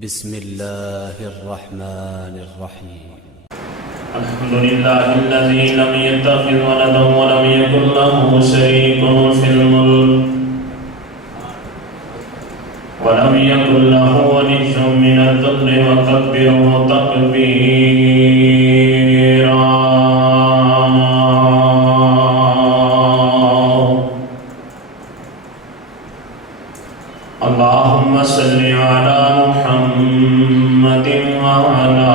بسم الله الرحمن الرحيم. الحمد لله الذي لم يتخذ ولدا ولم يكن له شريك في الملك ولم يكن له ولي من الذل وكبره تكبيرا. اللهم صل على محمد وعلى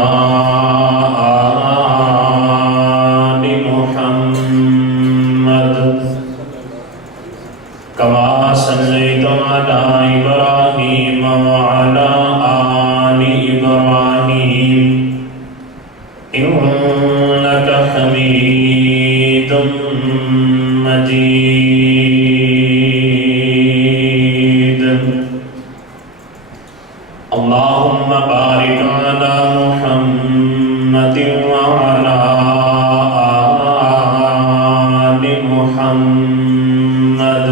آل محمد كما صليت على إبراهيم وعلى آل إبراهيم إنك حميد مجيد. اللهم بارك على محمد وعلى آل محمد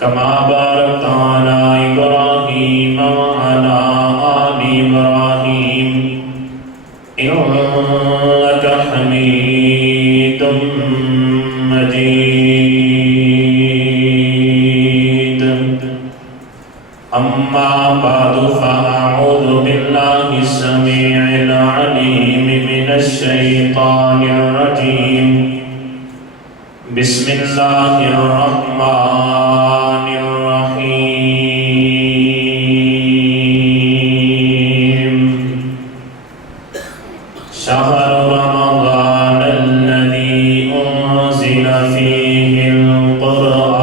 كما باركت على إبراهيم وعلى آل إبراهيم إنك حميد مجيد. أما بعد فأعوذ بالله السميع العليم من الشيطان الرجيم. بسم الله الرحمن الرحيم. شهر رمضان الذي أنزل فيه القرآن.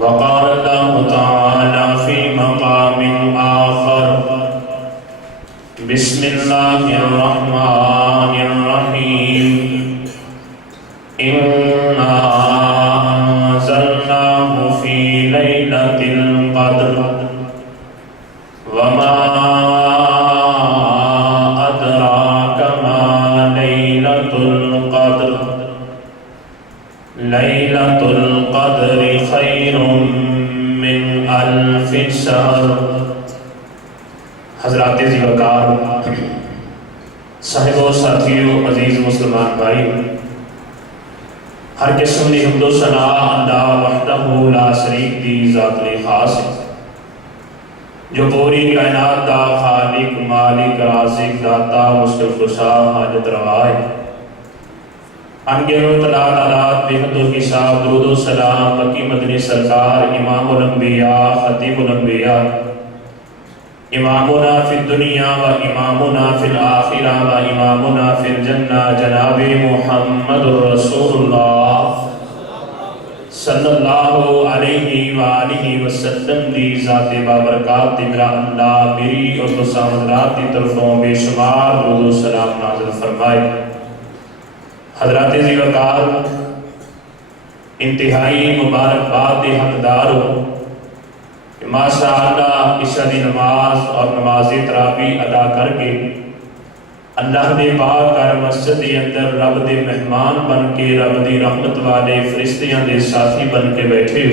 وقال الله تعالى في مقام آخر: بسم الله الرحمن الرحيم. إنا أنزلناه في ليلة القدر وما أدراك ما ليلة القدر. ليلة القدر خير من ألف شهر. حضرات ذی وقار، صاحب و ساتھیو، عزیز مسلمان بھائی، ہر قسم دی حمد و ثنا اللہ وحدہ لا شریک دی ذات لی خاص ہے، جو پوری کائنات دا خالق، مالک، رازق، داتا، مشکل کشا، حاجت روا ہے. انگیرو طلال علات بحد و حساب درود و سلام مکی مدنی سرکار امام الانبیاء خطیب الانبیاء امامنا فی الدنیا و امامنا فی الآخرہ و امامنا فی الجنہ جناب محمد رسول اللہ صلی اللہ علیہ وآلہ وسلم دی ذات بابرکات میرا اللہ میری اور دوسرا حضرات دی طرفوں بے شمار درود و سلام نازل فرمائے. حضرات ذی وقار، انتہائی مبارکباد دے حقدار ہو کہ ماشاءاللہ عشاء دی نماز اور نماز تراویح ادا کر کے اللہ دے پاک کر مسجد دے اندر رب دے مہمان بن کے رب دی رحمت والے فرشتیاں دے ساتھی بن کے بیٹھے ہو.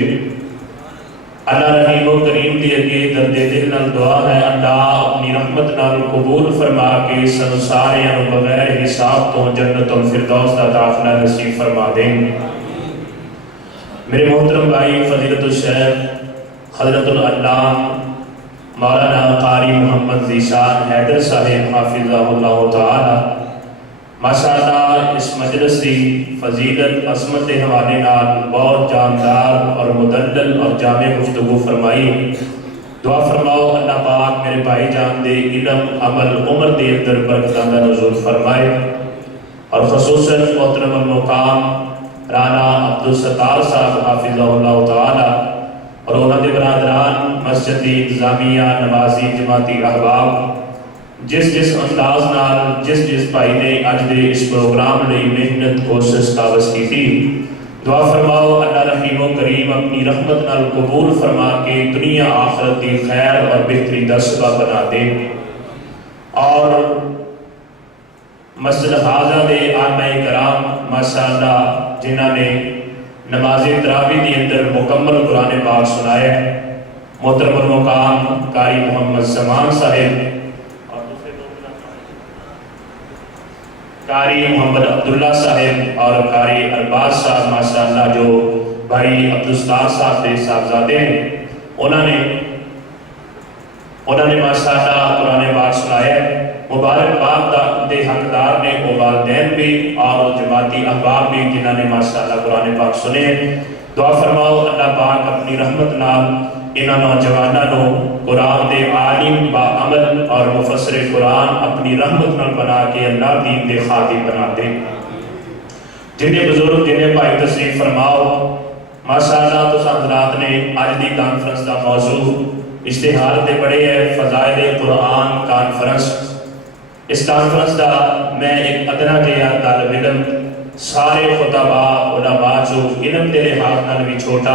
اللہ رحیم و کریم دی اگے درد دل نال دعا ہے اللہ اپنی رحمت نال قبول فرما کے سنساریاں بغیر حساب تو جنت الفردوس دا داخلہ نصیب فرما دیں. میرے محترم بھائی، فضیلت الشیخ حضرت العلام مولانا قاری محمد ذیشان حیدر صاحب حافظہ اللہ تعالی ماشاءاللہ اس مجلس دی فضیلت عظمت حوالے نال بہت جاندار اور مدلل اور جامع گفتگو فرمائی. دعا فرماؤ اللہ پاک میرے بھائی جان دے علم عمل عمر دے اندر برکتاں دا نزول فرمائے، اور خصوصاً محترم المقام رانا عبدالستار صاحب حافظہ اللہ تعالی اور انہاں دے برادران مسجد انتظامیہ نمازی جماعتی احباب جس انداز نال جس بھائی نے اج دے اس پروگرام لئی محنت کوشش کاوش کی تھی، دعا فرماؤ اللہ رحیم و کریم اپنی رحمت نال قبول فرما کے دنیا آخرت دی خیر اور بہتری دا سبب بنا دے. اور مسجد حاضہ دے آئمہ کرام ماشاءاللہ جنہاں نے نماز تراوی کے اندر مکمل قرآن پاک سنایا ہے۔ محترم المقام قاری محمد زمان صاحب اور دوسرے قاری محمد عبداللہ صاحب اور قاری ارباز صاحب ماشاءاللہ جو بھائی عبدالستار صاحب کے صاحبزادے ہیں، انہوں نے ماشاءاللہ قرآن پاک سنایا ہے۔ مبارک بات دے حقدار نے وہ والدین بھی اور جماعتی احباب بھی جنہوں نے ماشاءاللہ قرآن پاک سنے ہیں۔ دعا فرماؤ اللہ پاک اپنی رحمت نال انہاں نوجوانوں قرآن دے عالم با عمل اور مفسر قرآن اپنی رحمت نال بنا کے اللہ دین دے خادم بنا دے۔ جنہیں بزرگ جنہیں بھائی تشریف فرماؤ، ماشاءاللہ تو حضرات نے آج دی کانفرنس کا موضوع اشتہار دے بڑے ہے فضائل قرآن کانفرنس۔ اس کانفرنس دا میں ایک ادنا جہا طالب علم سارے خطباء علماء جو علم دے لحاظ نال بھی چھوٹا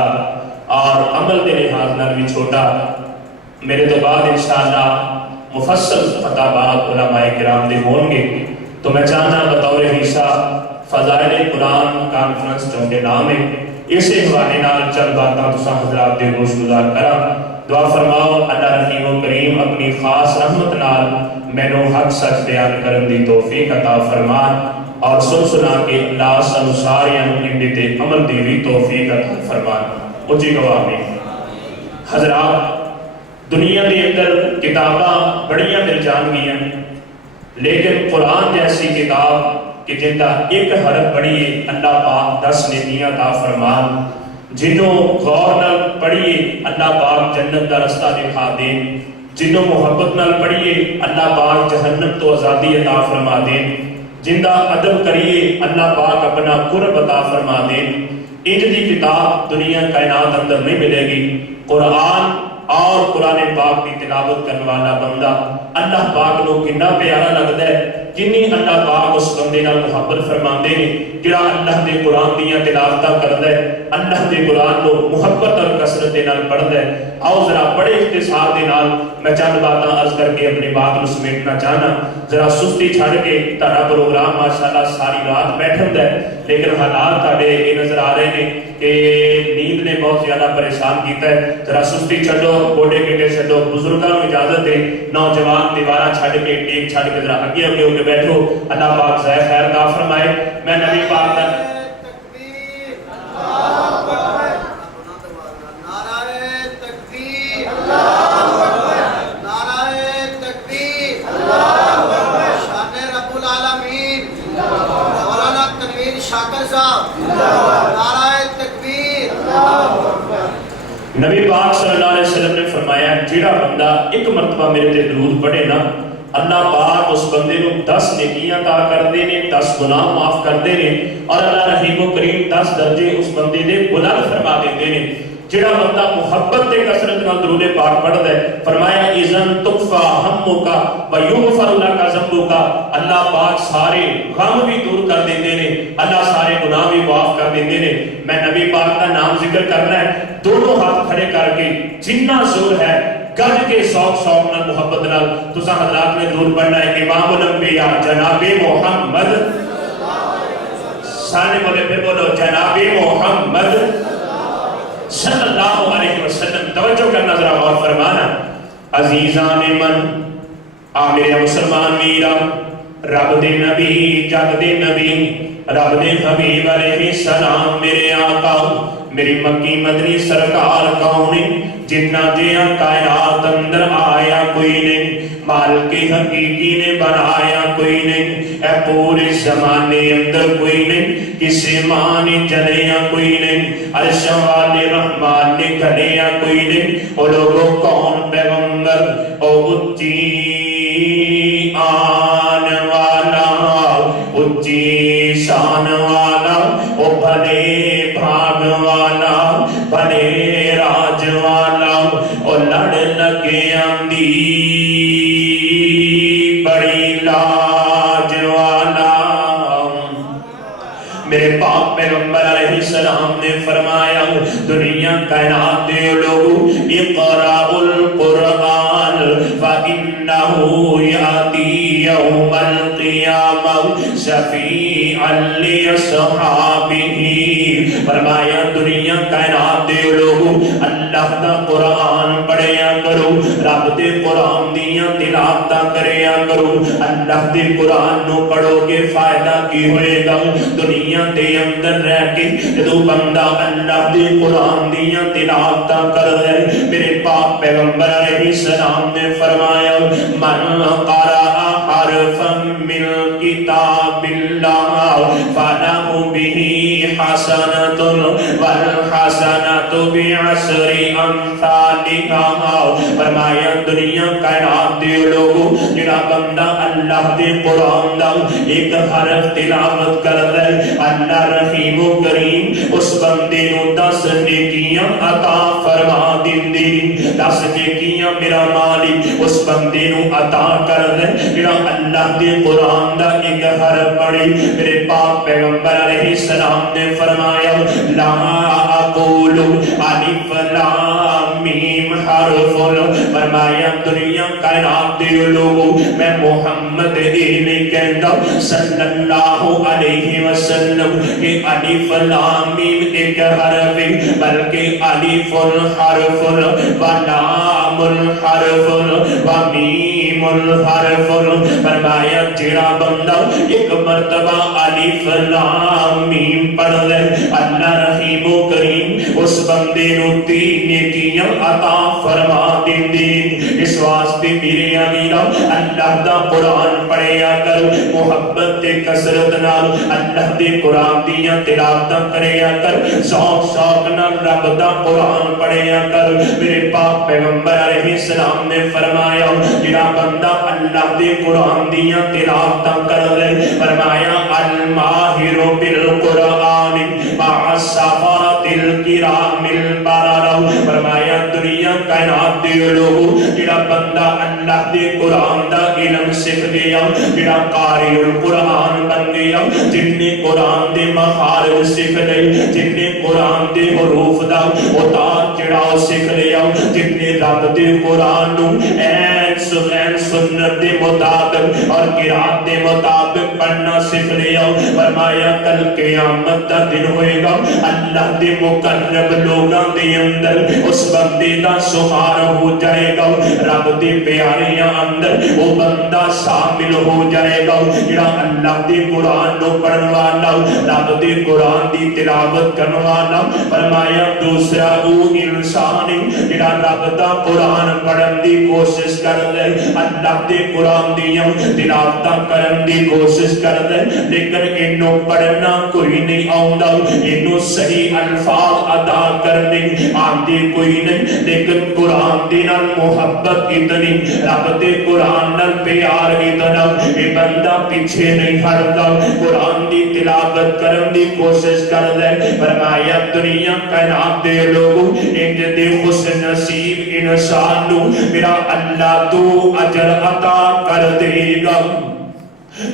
اور عمل دے لحاظ نال بھی چھوٹا، میرے تو بعد انشاءاللہ مفصل خطابات علماء کرام دے ہوں گے، تو میں چاہنا بطور حصہ فضائل قرآن کانفرنس چونکہ نام ہے، اسے حوالے نال چند باتاں تساں حضرات دے گوش گزار کرا۔ دعا فرماؤ اللہ رحیم و کریم اپنی خاص رحمت نال مینوں حق سچ بیان کرن دی توفیق عطا فرمان اور سنا کے اللہ سانو ساریاں نوں اندے تے عمل دی بھی توفیق عطا فرمان۔ اچھی گواہ میں حضرات دنیا دے اندر کتاباں بڑیاں مل جان گیاں، لیکن قرآن جیسی کتاب کہ جن کا ایک حرف پڑھیے اللہ پاک 10 نیکیاں عطا فرمان، جنہوں غور نال پڑھیے اللہ پاک جنت کا رستہ دکھا دیں، جنہوں محبت نال پڑھیے اللہ پاک جہنم تو آزادی عطا فرما دیں، جن کا ادب کریے اللہ پاک اپنا قرب عطا فرما دیں۔ انج دی کتاب دنیا کائنات اندر نہیں ملے گی۔ قرآن اور قرآن پاک کی تلاوت کرنے والا بندہ اللہ پاک نو کتنا پیارا لگتا ہے، جنہی اللہ پاک اس بندے نال محبت فرماندے نے جڑا اللہ دے قرآن دیاں تلاوتاں کردا ہے، اللہ دے قرآن کو محبت اور کثرت دے نال پڑھدا ہے۔ آؤ ذرا بڑے اختصار دے نال میں چند باتاں عرض کر کے اپنی بات نو سمیٹنا چاہنا۔ ذرا سستی چھڑ کے تہاڈا پروگرام ماشاءاللہ ساری رات بیٹھندا ہے، لیکن حالات تہاڈے یہ نظر آ رہے ہیں کہ نیند نے بہت زیادہ پریشان کیتا ہے۔ ذرا سستی چھڈو، گوڈے گیٹے چھڈو، بزرگاں نوں اجازت ہے، نوجوان دیواراں چھڈ کے ٹیک چھڈ کے ذرا اگے اگے ہو کے بیٹھو، اللہ پاک ذائع خیر عطا فرمائے۔ میں نبی پاک کا نبی پاک صلی اللہ علیہ وسلم نے فرمایا جیڑا بندہ ایک مرتبہ میرے تے درود پڑھے نا، اللہ پاک اس بندے نو 10 نیکیاں عطا کردے نے، 10 گناہ معاف کردے نے، اور اللہ رحیم و کریم 10 درجے اس بندے دے بلند فرما دیندے نے۔ جڑا بندہ محبت تے کثرت نال درود پاک پڑھدا ہے، فرمایا اذن تکفا ہمک و یغفر لک ذنبک، اللہ پاک سارے غم بھی دور کر دیندے نے، اللہ سارے گناہ بھی معاف کر دیندے نے۔ میں نبی پاک کا نام ذکر کرنا ہے، دونوں ہاتھ کھڑے کر کے جنہ زور ہے گج کے شوق نال محبت نال تساں حضرات نے درود پڑھنا ہے۔ امام الانبیاء جناب محمد سارے بولے پھر بولو جناب محمد صلی اللہ علیہ وسلم۔ توجہ کرنا ذرا غور فرمانا عزیزان من میرے مسلمان میرا رب دے نبی جگ دے نبی رب دے حبیب علیہ السلام میرے آقا میری مکی مدنی سرکار کون جنہ دیا کائنات اندر آیا کوئی نہیں، مالک حقیقی نے بنایا کوئی نہیں، اے پورے زمانے اندر کوئی نہیں، کسی ماں نے جنیا کوئی نہیں، عرش والے رحمان نے گھلیا کوئی نہیں۔ او لوگوں کون پیغمبر او اچھی آن والا اچھی شان والا او بھلے بھاگ والا بھلے راج والا او لڑ لگے آندی بڑی لاج والا۔ میرے پاک پیغمبر علیہ السلام نے فرمایا دنیا کائنات دے لوگو اقرأوا القرآن فإنه يأتي يوم القيامة شفيعا لأصحابه۔ فرمایا دنیا کائنات دے لوگو اللہ دا قرآن پڑھیا کرو رب دے قرآن دیاں تلاوتاں کریا کرو اللہ دے قرآن نو پڑھو گے فائدہ کی ہوئے گا دنیا دے اندر رہ کے جدو بندہ اللہ دے قرآن دیاں تلاوتاں کر رہے میرے پاک پیغمبر علیہ السلام نے فرمایا من قرأ حرفا من کتاب اللہ فَلَهُ بِهِ حَسَنَةٌ وَالْحَسَنَةُ بِعَشْرِ أَمْثَالِهَا فرمایا دنیا کائنات دے لوگو جڑا بندہ اللہ دے قرآن دا ایک حرف تلاوت کر رہے اللہ رحیم و کریم اس بندے نو 10 نیکیاں عطا فرما دیندے 10 نیکیاں میرا مالک اس بندے نو عطا کر رہے جڑا اللہ دے قرآن دا ایک حرف پڑھی میرے پاک پیغمبر علیہ السلام نے فرمایا لا اقول الف لام میم حرف فرمایا دنیا کائنات دے لوگو میں محمد نہیں کہتا صلی اللہ علیہ وسلم کہ الف لام میم ایک حرف بلکہ الف حرف و لام حرف و میم حرف فرمایا جڑا بندہ ایک مرتبہ الف لام میم پڑھ لے اللہ رحیم و کریم اس بندے نو 3 نیکیاں عطا فرما دیندے اس واسطے میرے امیرا اللہ دا قرآن پڑھیا کر محبت تے کثرت نال اللہ دے قرآن دیاں تلاوتاں کریا کر ذوق شوق نال رب دا قرآن پڑھیا کر میرے پاک پیغمبر علیہ السلام نے فرمایا جڑا بندہ اللہ دے قرآن دیاں تلاوتاں کر لے فرمایا الماہر بالقرآن مع السفرۃ الکرام البرر فرمایا دنیا کائنات دے لوگو جڑا بندہ اللہ دے قرآن دا علم سکھ گیا جڑا قاری القرآن بن گیا جن نے قرآن دے مخارج سکھ لے جن نے قرآن دے حروف دا اتار چڑھاؤ سکھ لیا جن نے رب دے قرآن نو این سنت دے مطابق اور قرآن دے مطابق پڑھنا سکھ لیا فرمایا کل قیامت دا دن ہوئے گا اللہ دے مقرب لوگاں دے اندر اس بندے دا شمار ہو جائے گا رب دے پیاریاں اندر وہ بندہ شامل ہو جائے گا جڑا اللہ دے قرآن نو پڑھن والا رب دے قرآن دی تلاوت کرن والا فرمایا دوسرا وہ انسان جڑا رب دا قرآن پڑھن دی کوشش کر دے اللہ دے قرآن دیاں تلاوتاں کرن دی کوشش کر دے لیکن انہوں پڑھنا کوئی نہیں آؤندا انہوں صحیح الفاظ ادا کرنے آندے کوئی نہیں لیکن قرآن دے نال محبت اتنی رب دے قرآن نال پیار اتنا یہ بندہ پیچھے نہیں ہٹتا قرآن دی تلاوت کرن دی کوشش کر دے فرمایا دنیا کائنات دے لوگوں انج دے خوش نصیب انسان نو میرا اللہ تو اجر عطا کر دے گا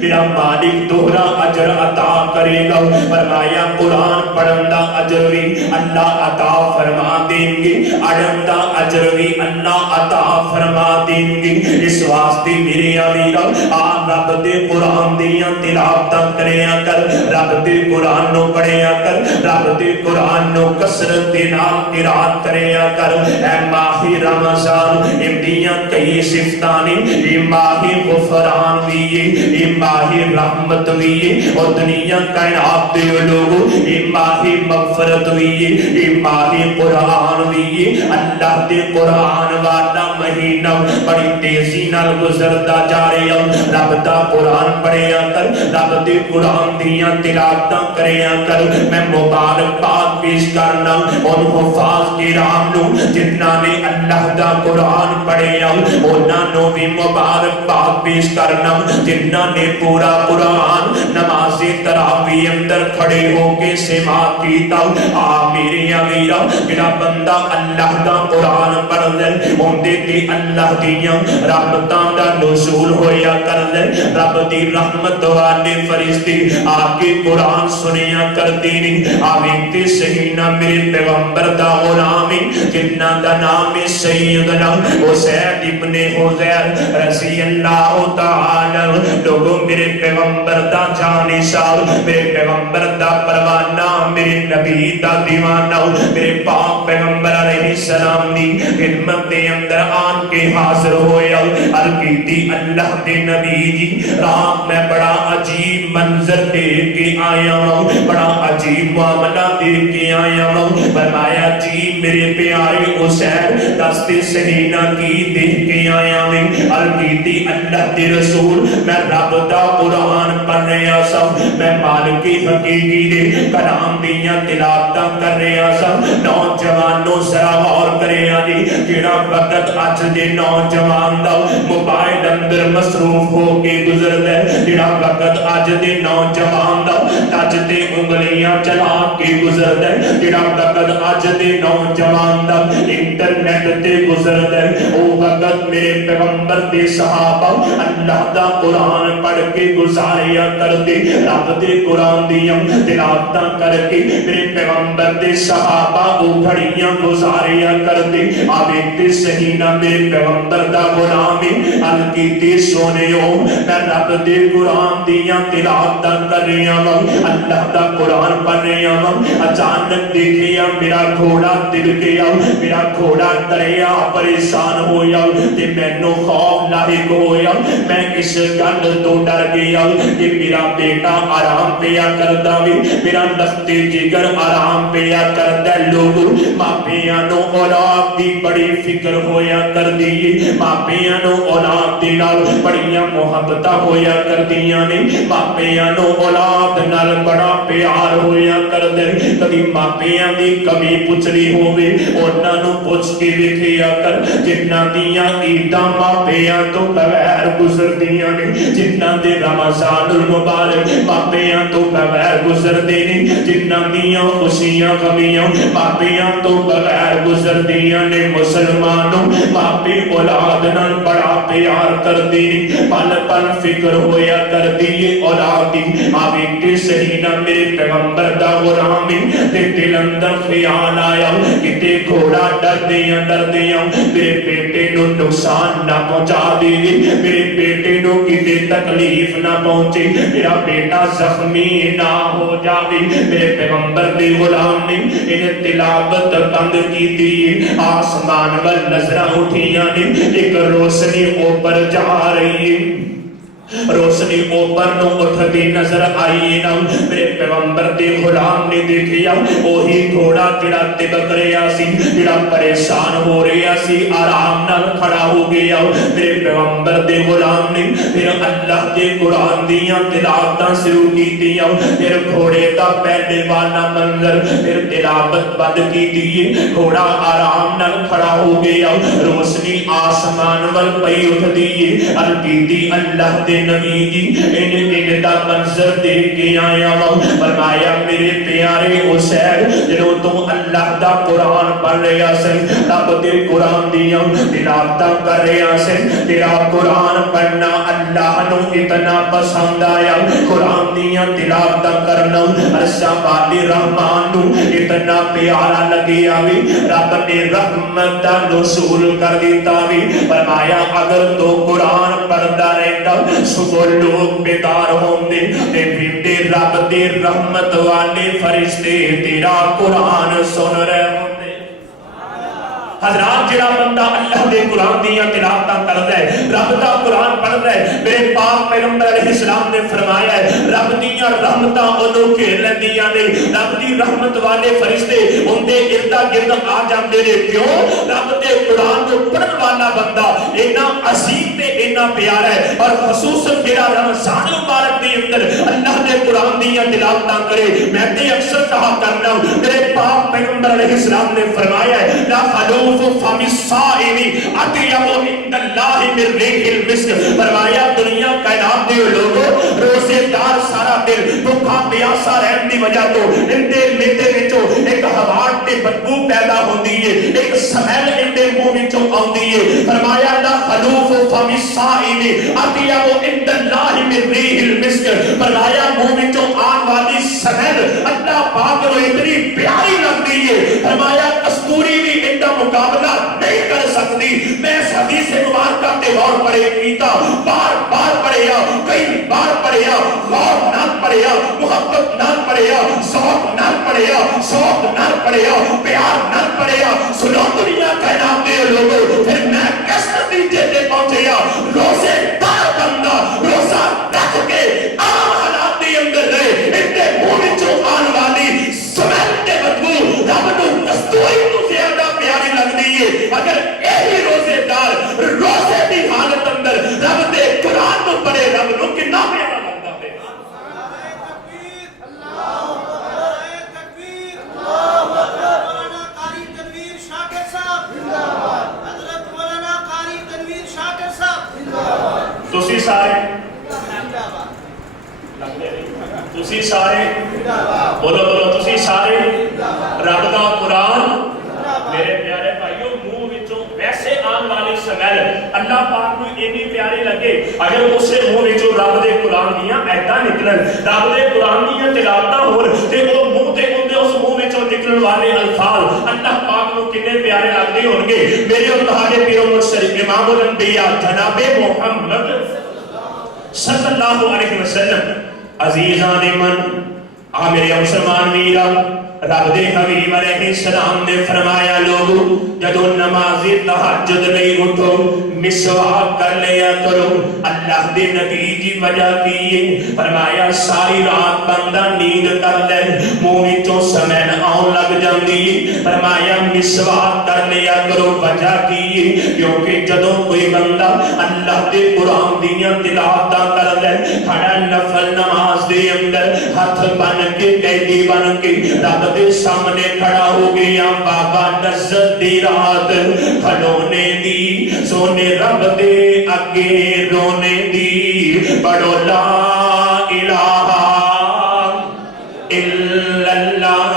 میرا مالک دوہرا اجر عطا کرے گا فرمایا قرآن پڑھن دا اجر بھی اللہ عطا فرما دیں گے اڑن دا اجر بھی اللہ عطا فرما دیں گے اس واسطے میرے امیرا آپ رب دے قرآن دیاں تلاوتاں کریا کر رب دے قرآن نو پڑھیا کر رب دے قرآن نو کثرت دے نال قرات کریا کر اے ماہ رمضان اندیاں کئی صفتاں نے یہ ماہ غفران بھی ماہ رحمت بھی اور دنیا کائنات دے لوگو یہ ماہ مغفرت بھی یہ ماہ قرآن بھی اللہ دے قرآن والا مہینہ بڑی تیزی نال گزرتا جا رہا رب دا قرآن پڑھیا کر رب دے قرآن دیاں تلاوتاں کریا کر میں مبارکباد پیش کرنا ان حفاظ کرام نو جنہاں نے اللہ دا قرآن پڑھیا انہاں نو بھی مبارکباد پیش کرنا جنہاں نے پورا قرآن نماز تراویح اندر کھڑے ہو کے سماعت کیتا میرے امیرا جڑا بندہ اللہ دا قرآن پڑھ لے اوندے تے اللہ دیاں رحمتاں دا نزول ہویا کر لے رب دی رحمت والے فرشتے آ کے قرآن سنیا کرتے نے آویں سہینا میرے پیغمبر دا غلام جنہاں دا نام سیدنا حسین ابن حذیر رضی اللہ تعالی لوگوں میرے پیغمبر دا جانشار، میرے پیغمبر دا پروانہ، میرے نبی دا دیوانہ، میرے پاک پیغمبر علیہ السلام دی خدمت دے اندر آن کے حاضر ہویا۔ الکیتی اللہ دے نبی جی رات میں بڑا عجیب منظر دیکھ کے آیا ہوں، بڑا عجیب معاملہ دیکھ کے آیا ہوں۔ فرمایا جی میرے پیارے حسین دست سہینہ کی دیکھ کے آیا ہوں۔ الکیتی اللہ دے رسول میں رب دا قرآن پڑھ رہا سا، میں مالک حقیقی دے کلام دیاں تلاوتاں کر رہا سا۔ نوجوانوں ذرا غور کرے جی، جڑا وقت اج دے نوجوان دا موبائل اندر مصروف ہو کے گزردا ہے، جڑا وقت اج دے نوجوان دا ٹچ تے انگلیاں چلا کے گزردا ہے، جڑا وقت اج دے نوجوان دا انٹرنیٹ تے گزردا ہے، او وقت میرے پیغمبر دے صحابہ اللہ دا قرآن پڑھ کے گزاریا کردے، رب دے قرآن دیاں تلاوتاں کر کے میرے پیغمبر دے صحابہ او گھڑیاں گزاریا کردے۔ آویتے سہینہ میرے پیغمبر دا غلامی الکیتے سونیو میں رب دے قرآن دیاں تلاوتاں کر رہا ہوں، اللہ دا قرآن پڑھ رہا ہوں۔ اچانک دیکھیا میرا گھوڑا دل گیا، میرا گھوڑا دریا پریشان ہویا تے مینوں خوف لاحق ہویا۔ میں اس گل تو ڈر گیا کہ میرا بیٹا آرام پیا کردا وی، میرا لخت جگر آرام پیا کردا، لوگ ماپیاں نو اولاد دی بڑی فکر ہویا کردی، ماپیاں نو اولاد دے نال بڑیاں محبتاں ہویا کردیاں نے، ماپیاں نو اولاد نال بڑا پیار ہویا کردے۔ کبھی ماپیاں دی کمی پچھلی ہووے انہاں نو پوچھ کے ویکھیا کر، جنہاں دیاں عیداں ماپیاں تو بغیر گزردیاں نے، جنہاں دے رمضان المبارک ماپیاں تو بغیر گزردے نے، جنہاں دیاں خوشیاں غمیاں ماپیاں تو بغیر گزردیاں نے۔ مسلمانوں ماپی اولاد نال بڑا پیار کردی، پل پل فکر ہویا کردی اولاد دی۔ آویتے سہینہ میرے پیغمبر دا غلامی تے دل اندر خیال آیا کتے گھوڑا ڈردیاں میرے بیٹے نو نقصان نہ پہنچا دے، میرے بیٹے نو کتے تکلیف نہ پہنچے، میرا بیٹا زخمی نہ ہو جاوے۔ میرے پیغمبر دے غلام نے انہیں تلاوت بند کی دی، آسمان پر نظریں اٹھیاں نے، ایک روشنی اوپر جا رہی ہے، روشنی اوپر نو اٹھتی نظر آئی نا۔ میرے پیغمبر دے غلام نے دیکھیا وہی گھوڑا جڑا تبک رہا سی، جڑا پریشان ہو رہا سی، آرام نال کھڑا ہو گیا۔ میرے پیغمبر دے غلام نے پھر اللہ دے قرآن دیاں تلاوتاں شروع کیتیاں، پھر گھوڑے دا پہلے والا منظر پھر تلاوت بند کی دی، گھوڑا آرام نال کھڑا ہو گیا، روشنی آسمان ول پئی اٹھدی ہے۔ الکیتی اللہ دے نبی جی انہیں دا منظر دیکھ کے آیا ہوں، فرمایا میرے پیارے حسین جنہوں تو اللہ دا قرآن پڑھ رہا سے، رب دے قرآن دیاں تلاوتاں کر رہا سے، تیرا قرآن پڑھنا اللہ نو اتنا پسند آیا، قرآن دیاں تلاوتاں کرنا عرشاں والی رحمان نو اتنا پیارا لگے آوی، رب نے رحمت دا نزول کر دیتا وی۔ فرمایا اگر تو قرآن پڑھدا رہتا صبح لوگ بیدار ہوندے تے پھر رب دے رحمت والے فرشتے تیرا قرآن سن رہے ہوندے۔ حضرات جڑا بندہ اللہ دے قرآن دیاں تلاوتاں کردا ہے، رب دا قرآن پڑھدا ہے، میرے پاک پیغمبر علیہ السلام نے فرمایا ہے رب دیاں رحمتاں اونوں گھیر لیندیاں نے، رب دی رحمت والے فرشتے اون دے ارد گرد آ جاندے نے۔ کیوں؟ رب دے قرآن کو پڑھن والا بندہ اینا عظیم تے اینا پیارا ہے، اور خصوصاً جڑا رمضان مبارک دے اندر اللہ دے قرآن دیاں تلاوتاں کرے، میں تے اکثر کہا کرنا میرے پاک پیغمبر علیہ السلام نے فرمایا ہے لا خلوف فم الصائم اطیب عند اللہ من ریح المسک۔ فرمایا دنیا کائنات دے لوگوں روزے دار سارا دن بھوکا پیاسا رہن دی وجہ تو اندے میدے وچوں ایک ہوا تے بدبو پیدا ہوندی ہے، ایک سمیل اندے منہ وچوں آندی ہے۔ فرمایا لا خلوف فم الصائم اطیب عند اللہ من ریح المسک۔ فرمایا منہ وچوں آن والی سمیل اللہ پاک کو اتنی پیاری لگتی ہے، فرمایا کستوری بھی ان کا مقابلہ نہیں نہیں کر سکتی. میں اس حدیث مبارکہ تے غور پڑھے کیتا, بار بار پڑھیا, کئی بار پڑھیا, غور نہ پڑھیا, محبت نہ پڑھیا, ذوق نہ پڑھیا, شوق نہ پڑھیا, پیار نہ پڑھیا. سنو دنیا کائنات کے لوگوں, پھر میں کس نتیجے پہ پہنچیا؟ روزے دار بندہ روزہ رکھ کے عام حالات کے اندر رہے, اندے منہ وچوں آن والی سمیل تے بدبو رب نو کستوری تو زیادہ پیاری لگدی ہے. اگر یہی روزے دار روزے دی حالت اندر رب دے قرآن نو پڑھے, رب نو کتنا پیارا لگتا ہے. تسی سارے بولو بولو, تسی سارے رب دا قرآن. میرے پیارے بھائیو, منہ وچوں ویسے آن والی سمیل اللہ پاک کو اتنی پیاری لگے اگر اسے منہ وچوں رب دے قرآن دیاں ایدا نکلن, رب دے قرآن دیاں تلاوتاں ہون تے او منہ تے اوندے اس منہ وچوں نکلن والے الفاظ اللہ پاک کو کتنے پیارے لگدے ہون گے. میرے اور تہاڈے پیر و مرشد امام الانبیاء جناب محمد صلی اللہ علیہ وسلم عزیزان من میرے مسلمان ویرا, رب دے حبیب علیہ السلام نے فرمایا لوگو جدو نماز تہجد نہیں اٹھو مسواک کر لیا کرو. اللہ دے نبی کی وجہ کی فرمایا ساری رات بندہ نیند کر لے, منہ وچوں سمیل آن لگ جاندی, فرمایا مسواک کر لیا کرو. وجہ کی کیونکہ جدو کوئی بندہ اللہ دے قرآن دیاں تلاوتاں کر لے, کھڑا نفل نماز دے اندر ہاتھ بن کے قیدی بن کے رب دے سامنے کھڑا ہو گیا, بابا نزل دی رات کھڑونے دی, سونے رب دے اگے رونے دی, پڑھو لا الہ الا اللہ.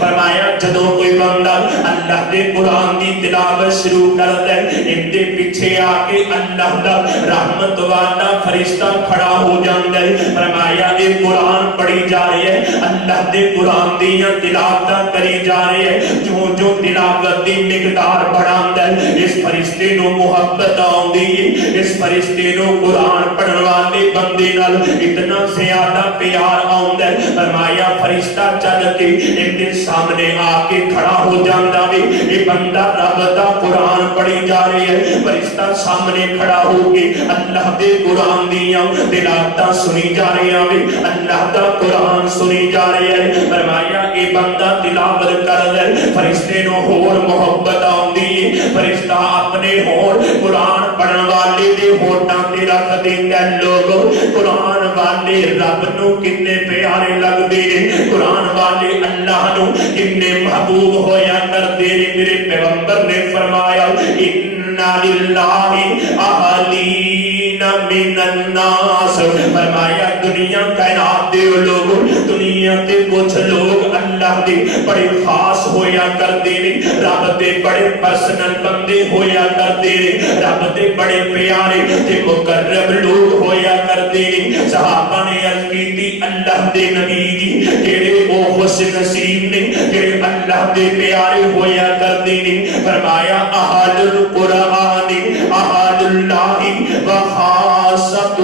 فرمایا جدو کوئی بندہ اللہ دے قرآن دی تلاوت شروع کر دے, ان دے پیچھے آ کے اللہ دا رحمت والا فرشتہ کھڑا ہو جاندا ہے. فرمایا اے قرآن پڑھی جا رہی ہے, اللہ دے قرآن دیاں تلاوت کری جا رہی ہے, جو جو تلاوت دی مقدار بڑھاندا ہے اس فرشتے نو محبت آوندی ہے, اس فرشتے نو قرآن پڑھن والے بندے نال اتنا زیادہ پیار آوندا ہے. فرمایا فرشتہ چل کے ان دے سامنے آ کے کھڑا ہو جاندا وے, اے بندہ رب دا قرآن پڑھی جا رہی ہے. فرشتہ سامنے کھڑا ہو کے اللہ دے قرآن دیاں تلاوتاں سنی جا رہی ہیں, اللہ دا قرآن سنی جا رہی ہے. فرمایا اے بندہ تلاوت کر لے, فرشتے نو ہور محبت آوندی ہے, فرشتہ اپنے ہور قرآن پڑھن والے دے ہوٹاں تے رکھ دیندا ہے. لوگو قرآن والے رب نو کتنے پیارے لگدے نے, قرآن والے اللہ نو کتنے محبوب ہویا کرتے نے. میرے پیغمبر نے فرمایا اِنَّا لِلَّهِ أَهْلِينَ مِنَ النَّاسِ, فرمایا دنیا کائنات دے لوگ, دنیا تے کچھ لوگ اللہ دے بڑے خاص ہویا کرتے نے, رب دے بڑے پرسنل بندے ہویا کرتے نے, رب دے بڑے پیارے تے مقرب لوگ ہویا کرتے نے. صحابہ نے عرض کی تھی اللہ دے نبی جی جڑے او خوش نصیب نے جڑے اللہ دے پیارے ہویا کرتے نے. فرمایا اہل القرآن اہل اللہ و خاصتہ,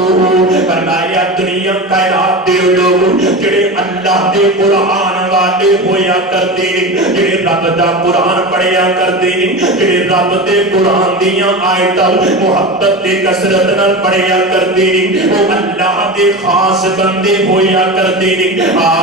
فرمایا دنیا کائنات دے لوگ جڑے اللہ دے قرآن والے ہویا کرتے نے, جڑے رب دا قرآن پڑھیا کرتے نے, جڑے رب دے قرآن دیاں آیتاں محبت تے کثرت نال پڑھیا کرتے نے, او اللہ دے خاص بندے ہویا کرتے نے.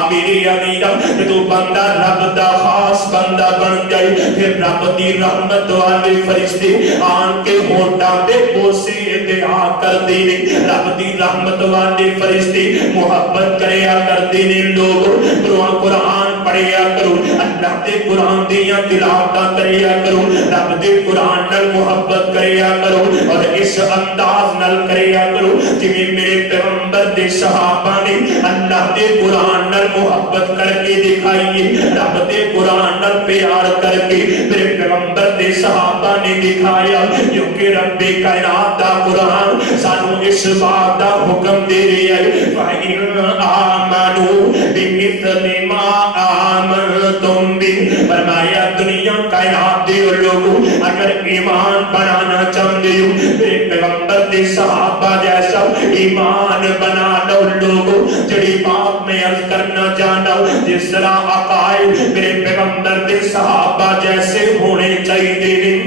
میرے امیرا تو بندہ رب دا خاص بندہ بن جائے, پھر رب دی رحمت والے فرشتے آن کے ہوٹاں دے بوسے دعا کرتے نے, رب دی رحمت والے فرشتے محبت کریا کرتے نے. لوگ قرآن پڑھیا کرو, اللہ دے قرآن دیاں تلاوتاں کریا کرو, رب دے قرآن نال محبت کریا کرو, اور اس انداز نال کریا کرو جویں میرے پیغمبر دے صحابہ نے اللہ دے قرآن نال محبت کر کے دکھائی, رب دے قرآن نال پیار کر کے میرے پیغمبر دے صحابہ نے دکھایا. کیونکہ رب کائنات دا قرآن سانو اس بات دا حکم دے رہا ہے, فَإِنْ آمَنُوا بِمِثْلِ مَا آمَنْتُمْ بِهِ, فرمایا دنیا کائنات دیو لوگوں اگر ایمان بنانا چاہتے ہو میرے پیغمبر دے صحابہ جیسا ایمان بنا لو لوگوں. جڑی بات میں عرض کرنا چاہتا ہوں جس طرح عقائد میرے پیغمبر دے صحابہ جیسے ہونے چاہیے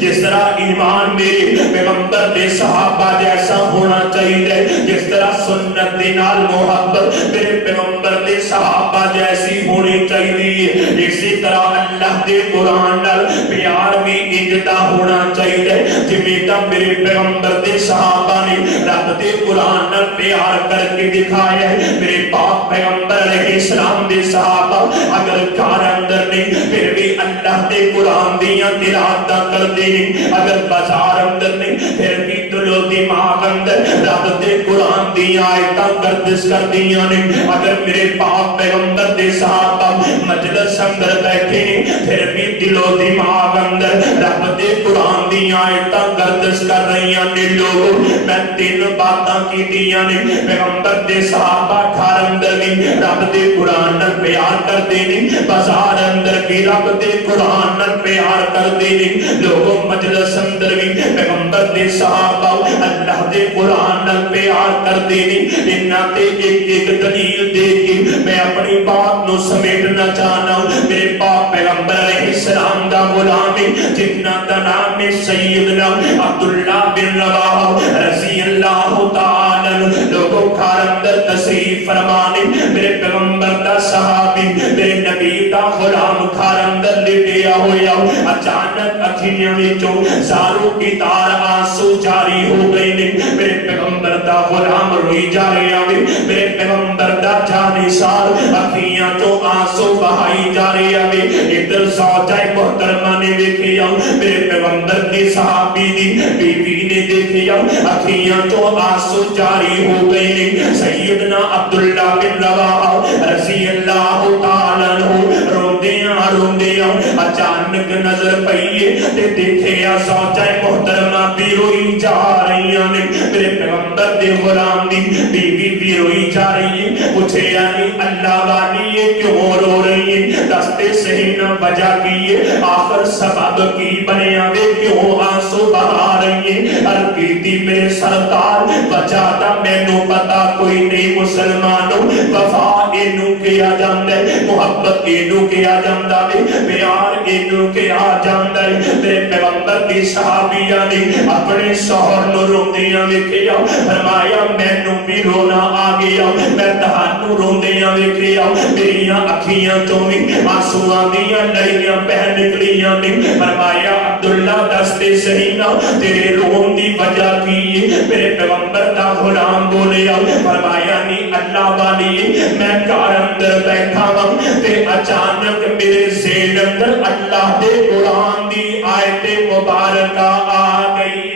جس طرح ایمان میرے پیغمبر دے صحابہ جیسا ہونا چاہیے جس طرح سنت دے نال محبت میرے پیغمبر دے صحابہ جیسی ہونی چاہیے اسی طرح اللہ دے قرآن نال پیار بھی انجدا ہونا چاہیے جمیتا میرے پیغمبر دے صحابہ نے رب دے قرآن نال پیار کر کے دکھایا ہے. میرے پاک پیغمبر علیہ السلام دے صحابہ اگر گھر اندر نہیں پھر بھی اللہ دے قرآن دیاں تلاوتاں کر اگر بازار اندر نہیں پھر بھی دل و دماغ اندر رب دے قرآن دی آیتاں گردش کر دیاں نے. اگر میرے پاک پیغمبر دے صحابہ مجلس اندر بیٹھے پھر بھی دل و دماغ اندر رب دے قرآن دی آیتاں گردش کر رہی نے. لوگوں میں تین باتاں کی دیاں نے پیغمبر دے صحابہ گھر اندر بھی رب دے قرآن نال پیار کر دینے بازار اندر بھی رب دے قرآن نال پیار کر دینے. لوگوں مجلس اندر بھی پیغمبر دے صحابہ اللہ دے قرآن نال پیار کر دینے. انہاں تے ایک ایک دلیل دے کے میں اپنی بات نو سمیٹنا چاہنا ہوں. میرے پاک پیغمبر علیہ السلام دا غلام جنہ دا نام سیدنا عبداللہ بن رواحہ رضی اللہ تعالی. لوگوں گھر اندر تشریف فرمانے میرے پیغمبر دا صحابی میرے نبی دا غلام گھر اندر لیٹیا ہویا اچانک اکھیاں وچوں زاروں کی تار آنسو جاری ہو گئی نے. میرے پیغمبر دا غلام روئی جا رہا ہے میرے پیغمبر دا جانی سار اکھیاں تو آنسو بہائی جا رہا ہے. ادھر زوجہ محترمہ نے دیکھیا میرے پیغمبر دی صحابی دی بیوی نے دیکھیا اکھیاں تو آنسو جاری ہو گئی نے. سیدنا عبداللہ بن رواحہ رضی اللہ تعالیٰ عنہ روندیاں روندیاں اچانک نظر پئیے تے دیکھیا زوجہ محترمہ بھی روئی جا رہی نے. میرے پیغمبر دے غلام دی بیوی بھی روئی جا رہی ہے. پوچھے یعنی اللہ والی یہ کیوں رو رہی ہے دستے صحیح نہ وجہ کی ہے آخر سبب کی بنیا وے کیوں آنسو بہا رہی ہے. ارکیتی میرے سرکار وجہ دا مینوں پتا کوئی نہیں مسلمانوں وفا اینو کیا جاندا ہے محبت اینو کیا جاندا ہے پیار اینو کیا جاندا ہے. میرے پیغمبر دی صحابیہ نے اپنے شوہر نو روندیاں ویکھیا فرمایا مینوں بھی رونا آ گیا میں تہانوں روندیاں ویکھیا میریاں اکھیاں تو بھی آنسواں دیاں لڑیاں بہ نکلیاں نے. فرمایا عبداللہ دستے صحیح نہ تیرے رون دی وجہ کی ہے. میرے پیغمبر دا غلام بولیا فرمایا نہیں اللہ والی میں گھر اندر بیٹھا ہوں تے اچانک میرے ذہن اندر اللہ دے قرآن دی آیت مبارکہ آ گئی.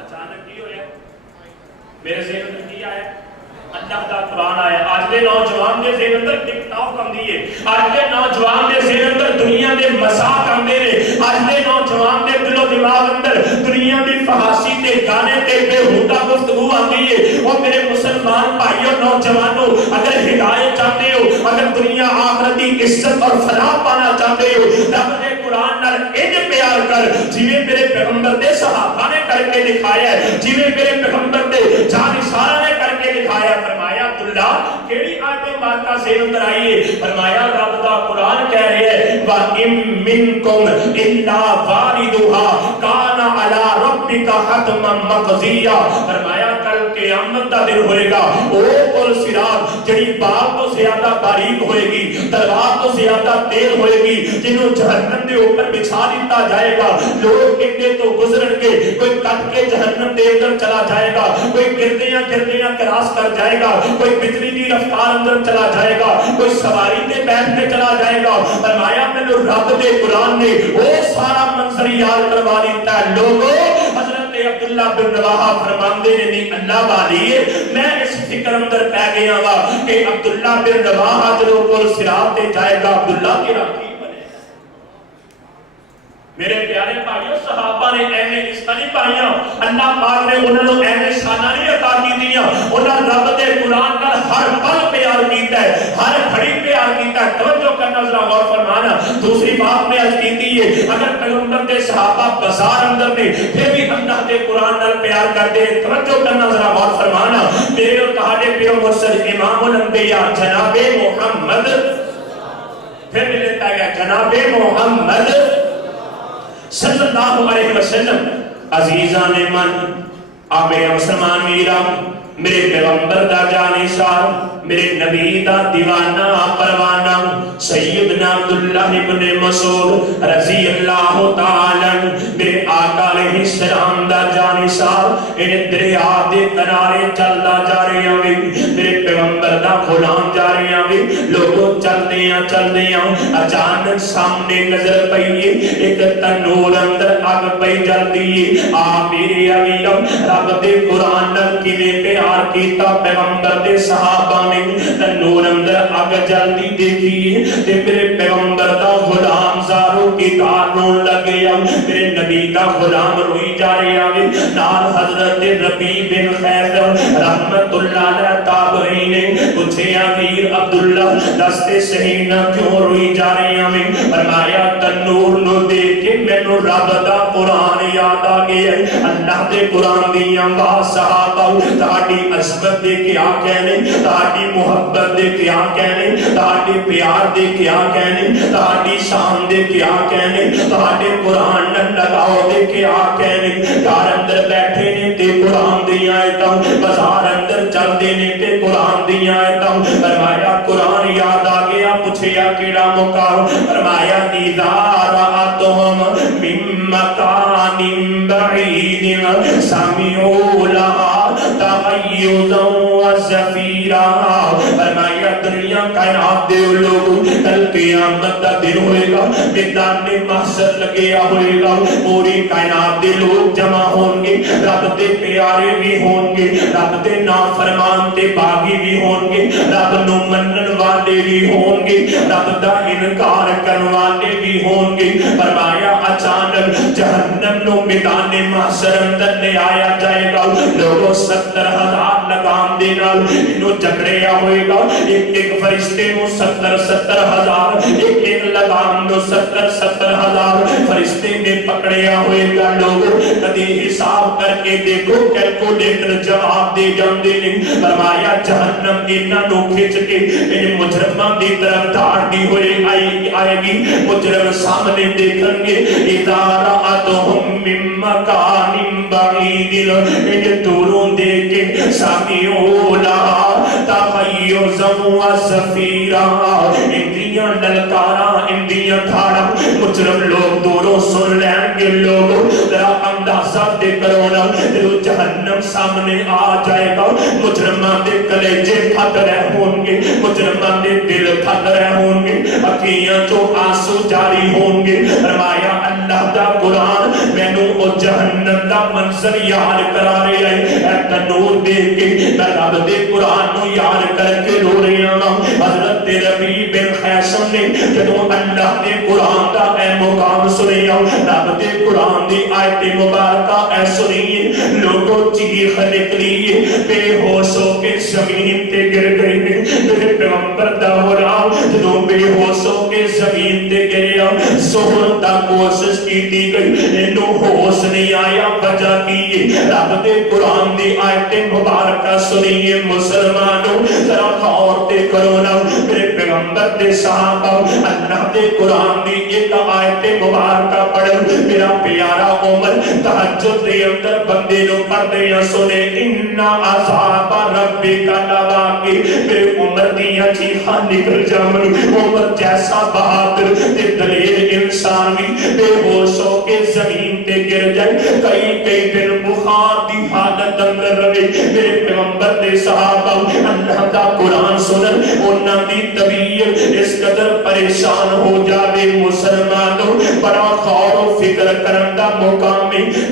اچانک کی ہویا میرے ذہن اندر کی آیا اللہ دا قرآن آیا. آج دے نوجوان دے ذہن اندر ٹک ٹاک آندی ہے. آج دے نوجوان دے ذہن اندر دنیا دے مذاق آندے نے. آج دے نوجوان دے دل و دماغ اندر دنیا دی فحاشی تے گانے تے بےہودہ گفتگو آندی ہے. اور میرے مسلمان بھائیوں نوجوانوں اگر ہدایت چاہتے ہو اگر دنیا آخرتی عزت اور فلاح پانا چاہتے ہو رب نے قرآن نال انج پیار کر جویں میرے پیغمبر دے صحابہ نے کر کے دکھایا ہے جویں میرے پیغمبر دے جانثار نے کر کے دکھایا. فرمایا عبداللہ کیڑی آیت مبارکہ سے اندر آئیے فرمایا رب دا قرآن کہہ رہے ہیں وَإِن مِّنكُمْ إِلَّا وَارِدُهَا كَانَ عَلَى رَبِّكَ حَتْمًا مَّقْضِيًّا. فرمایا کل قیامت دا دن ہوئے گا او پل صراط جڑی بال تو زیادہ باریک ہوئے گی تلوار تو زیادہ تیز ہوئے گی جنہوں جہنم دے اوپر بچھا دیتا جائے گا. لوگ کتنے تو گزرن کے کوئی کٹ کے جہنم دے اندر چلا جائے گا کوئی گردیاں گردیاں کراس کر جائے گا کوئی بجلی کی رفتار اندر چلا جائے گا کوئی سواری تے بیٹھ کے چلا جائے گا. فرمایا میں رب دے قرآن نے وہ سارا منظر یاد کروا دیتا ہے. لوگوں حضرت عبداللہ بن رواحہ فرماندے نے نہیں اللہ والی میں اس فکر اندر پہ گیا گا کہ عبداللہ بن رواحہ جب پل صراط تے جائے گا عبداللہ کی راکی بنے میرے پیارے بھائیوں صحابہ نے ایویں عزت نہیں پائیاں، اللہ پاک نے انہوں نے ایویں شاناں نہیں عطا کیتیاں، انہاں رب دے قرآن نال ہر پل پیار کیتا ہے، ہر گھڑی پیار کیتا ہے۔ توجہ کرنا ذرا غور فرمانا۔ دوسری بات میں عرض کیتی ہے، اگر پیغمبر دے صحابہ بازار اندر نے پھر بھی اللہ دے قرآن نال پیار کرتے، توجہ کرنا ذرا غور فرمانا۔ میرے اور تہاڈے پیو مرشد امام الانبیاء جناب محمد، پھر بھی لیتا گیا جناب محمد صلی اللہ علیہ وسلم عزیزان من، آ میرے مسلمان میرا، میرے پیغمبر دا جانشار، میرے نبی دا دیوانہ پروانہ سیدنا عبداللہ ابن مسعود رضی اللہ تعالی، میرے آقا علیہ السلام دا جانشار، انہیں دریا دے کنارے چلدا جا رہے ہیں، میرے پیغمبر دا غلام جا رہے ہیں، لوگوں چلتے ہیں اچانک سامنے نظر پئی ایک تنور اندر اگ پئی جلدی ہے۔ آ میرے علیہ رب دے قرآن نال کیویں پیار کیتا پیغمبر دے صحابہ نے، تنور اندر اگ جلدی دیکھی تے میرے پیغمبر دا غلام زارو کی تار رون لگ گیا، میرے نبی دا غلام روئی جا رہا ہے، نال حضرت ربیع بن خیث رحمت اللہ علیہ تابعین نے پوچھا امیر عبداللہ دستے صحیح نہ کیوں روئی جا رہی ہمیں؟ فرمایا تنور نو دیکھ کے مینوں رب دا قرآن یاد آ گیا، اللہ دے قرآن دیاں بات صحابہ تہاڈی عظمت دے کیا کہنے، تہاڈی محبت دے کیا کہنے، تہاڈے پیار دے کیا کہنے، تہاڈی شان دے کیا کہنے، تہاڈے قرآن نال لگاؤ دے کیا کہنے۔ گھر اندر بیٹھے نے تے قرآن دی آیتاں، بازار اندر چلدے نے تے قرآن دی آیتاں، فرمایا قرآن یاد آ گیا، پوچھیا کیڑا موقع؟ فرمایا اذا رأتهم من مکان بعید سمعوا لها تغیظا وزفیرا۔ فرمایا دنیا کائنات دے لوگوں، کل قیامت دا دن ہوئے گا، میدان محشر لگیا ہوئے گا، پوری کائنات دے لوگ جمع ہوں گے، رب دے پیارے بھی ہوں گے، رب دے نافرمان تے باغی بھی ہوں گے، رب نو منن والے بھی ہوں گے، رب دا انکار کرن والے بھی ہوں گے۔ فرمایا اچانک جہنم نو میدان محشر اندر لے آیا جائے گا، لوگوں 70,000 لگام دے نال انو جکڑیا ہوئے گا، ایک ایک فرشتے نو 70,000 ایک لگام نو 70,000 فرشتے نے پکڑیا ہوئے گا۔ لوگوں کدی حساب کر کے دیکھو، کیلکولیٹر جواب دے جاندے نے۔ فرمایا جہنم انہاں نو کھچ کے ان مجرماں دی طرف دھاڑتی ہوئے آئے گی، مجرم سامنے دیکھیں گے، اذا رأتهم من مکان بعید، ان دوروں دیکھ کے سمعوا لها تغیظا وزفیرا، اندیاں للکاراں اندیاں دھاڑاں مجرم لوگ دوروں سن لیں گے۔ لوگوں ذرا اندازہ دے کرو نا، جو جہنم سامنے آ جائے گا، مجرماں دے کلیجے پھٹ رہے ہوں گے، مجرماں دے دل پھٹ رہے ہوں گے، اکھیاں جو آنسو جاری ہوں گے۔ فرمایا اللہ دا قرآن مینوں او جہنم دا منظر یاد کرا رہے ہیں، اے تنور دیکھ کے میں رب دے قرآن نو یاد کر کے رو رہا ہوں۔ حضرت ربیع بن خیث نے جدوں اللہ دے قرآن دا اے مقام سنیا، رب دے قرآن دی آیت مبارکہ اے سنیے، لوگوں چیخ نکلی، بے ہوش ہو کے زمین تے گر گئے۔ میرے پیغمبر دا غلام جدوں بے ہوش ہو کے زمین تے گریا، ظہر دا کوشش کیتی گئی، انہوں ہوش نہیں آیا، وجہ کی رب دے قرآن دی آیت مبارکہ سنیے۔ مسلمانوں ذرا غور تے کرو نا، میرے پیغمبر دے صحابہ اللہ دے قرآن دی ایک آیت مبارکہ پڑھو، میرا پیارا عمر تہجد دے اندر بندے نو پڑھدے یا سنے، اِنَّا عَذَابَ رَبِّكَ لَوَاقِعٌ، میرے عمر دیاں چیخاں نکل جاون۔ عمر جیسا بہادر تے دلیر انسان بھی بے ہوش ہو کے زمین تے گر جائے، کئی دن بخار دی حالت اندر رہے۔ میرے پیغمبر دے صحابہ اللہ دا قرآن سنن، انہاں دی طبیعت اس قدر پریشان ہو جاوے۔ مسلمانوں بڑا غور و فکر کرن دا موقع میں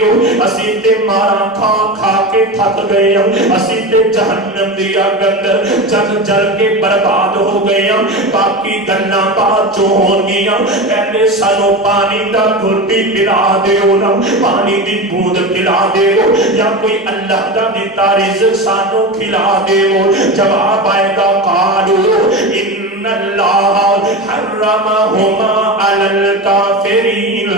نبیو اسی تے مارا کھا کھا کے تھک گئے ہیں، اسی تے جہنم دیا گندر جل جل کے برباد ہو گئے ہیں، باقی گلنا بات جو ہون گیا پہلے سانو پانی دا گھٹی پلا دیو نا، پانی دی بوند پلا دیو یا کوئی اللہ دا دیتا رزق سانو کھلا دیو۔ جواب آئے گا قالو ان اللہ حرمہما علی الکافرین،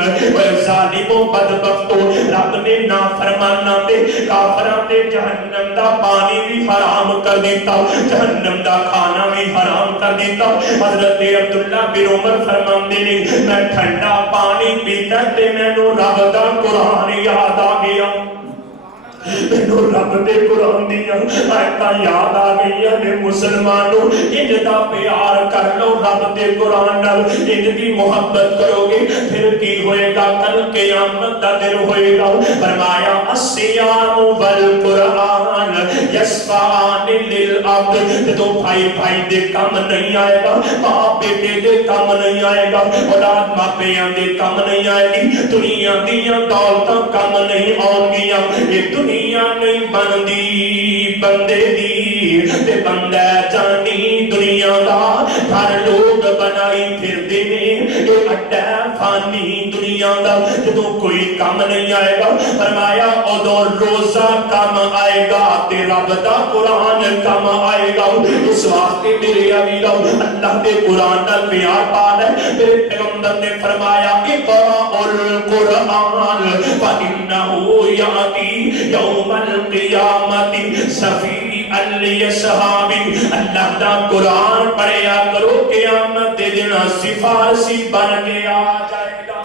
ظالموں بدبختوں رب نے نافرمانہ تے کافران تے جہنم دا پانی بھی حرام کر دیتا، جہنم دا کھانا بھی حرام کر دیتا۔ حضرت عبداللہ بن عمر فرماندے نے میں ٹھنڈا پانی پیتا تے مینوں رب دا قرآن یاد آ گیا، مینوں رب دے قرآن دیا آیتاں یاد آ گئی نے مسلمانوں انج دا پیار کر لو رب دے قرآن نال، انج دی محبت کرو گے پھر کی ہوئے گا کل قیامت دا دن ہوئے گا۔ فرمایا الصیام والقرآن یصفعان للعبد، تو بھائی بھائی دے کام نہیں آئے گا، باپ بیٹے دے کام نہیں آئے گا، اولاد ماپیاں دے کام نہیں آئے گی، دنیا دیاں دولتاں کام نہیں آؤں گیاں، یہ دنیا نہیں بندی بندے دی تے بندہ جانی دنیا دا ہر لوگ بنائی پھر دینے یہ اڈا فانی دنیا دا جدو کوئی کام نہیں آئے گا۔ فرمایا ادو روزہ کام آئے گا تے رب دا قرآن کام آئے گا۔ اس واسطے میرے عزیزو اللہ دے قرآن نال پیار پال ہے، میرے پیغمبر نے فرمایا اقرأ القرآن فإنه یأتی یوم القیامت شفیعا لأصحابہ، اللہ دا قرآن پڑھیا کرو قیامت دے دن سفارشی بن کے آ جائے گا۔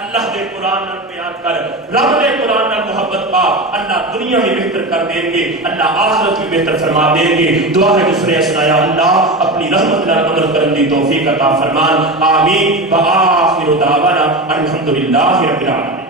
اللہ دے قرآن نال پیار کر، رب دے قرآن نال محبت پا، اللہ دنیا میں بہتر کر دیں گے، اللہ آخرت میں بہتر فرما دیں گے۔ دعا ہے دوسرے سنایا اللہ اپنی رحمت نال عمل کرنے دی توفیق عطا فرمان، آمین۔ وآخر دعوانا الحمدللہ رب العالمین۔